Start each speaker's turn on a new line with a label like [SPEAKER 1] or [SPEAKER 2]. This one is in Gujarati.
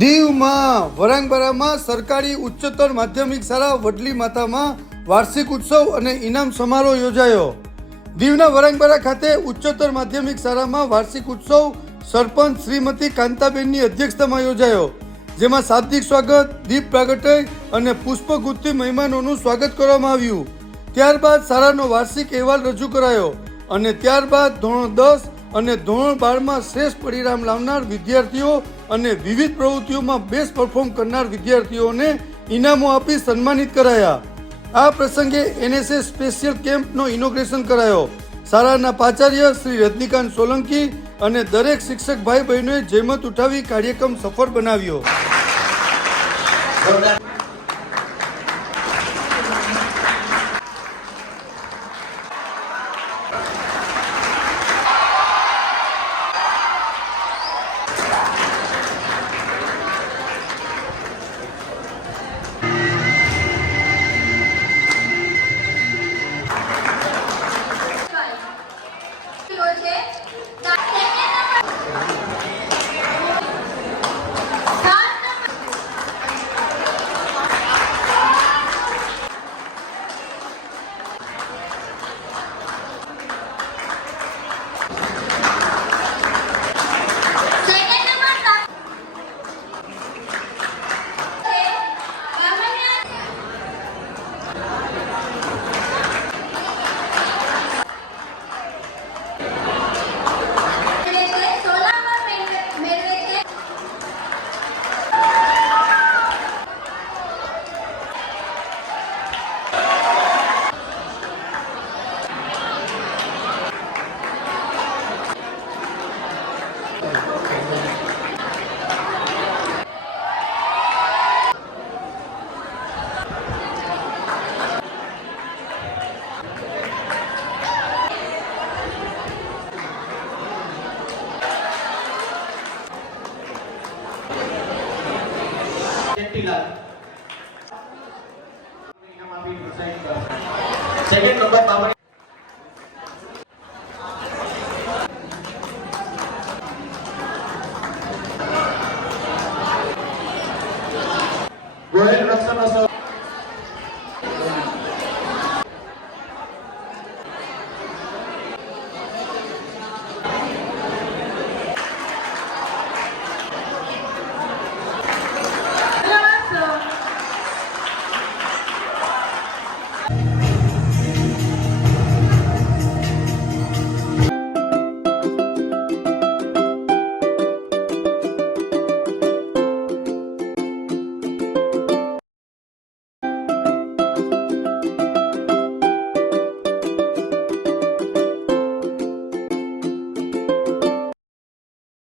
[SPEAKER 1] દીવમાં, વરાંગબરામાં સરકારી ઉચ્ચતર માધ્યમિક શાળા વડલી માતામાં વાર્ષિક ઉત્સવ અને ઇનામ સમારોહ યોજાયો. દીવના વરાંગબરા ખાતે ઉચ્ચતર માધ્યમિક શાળામાં વાર્ષિક ઉત્સવ સરપંચ શ્રીમતી કાંતાબેનની અધ્યક્ષતામાં યોજાયો. જેમાં શાબ્દિક સ્વાગત, દીપ પ્રાગટય અને પુષ્પગુત્તિ મહેમાનોનું સ્વાગત કરવામાં આવ્યું. ત્યારબાદ શાળાનો વાર્ષિક અહેવાલ રજૂ કરાયો અને ત્યારબાદ ધોરણ દસ અને ધોરણ બારમાં શ્રેષ્ઠ પરિણામ લાવનાર વિદ્યાર્થીઓ અને વિવિધ પ્રવૃત્તિઓમાં બેસ્ટ પરફોર્મ કરનાર વિદ્યાર્થીઓને ઇનામો આપી સન્માનિત કરાયા. આ પ્રસંગે એનએસએસ સ્પેશિયલ કેમ્પનો ઇનોગ્રેશન કરાયો. શાળાના પ્રાચાર્ય શ્રી રજનીકાંત સોલંકી અને દરેક શિક્ષક ભાઈ બહેનોએ જહેમત ઉઠાવી કાર્યક્રમ સફળ બનાવ્યો.
[SPEAKER 2] Saya ingin
[SPEAKER 3] Bapak. రక్షణ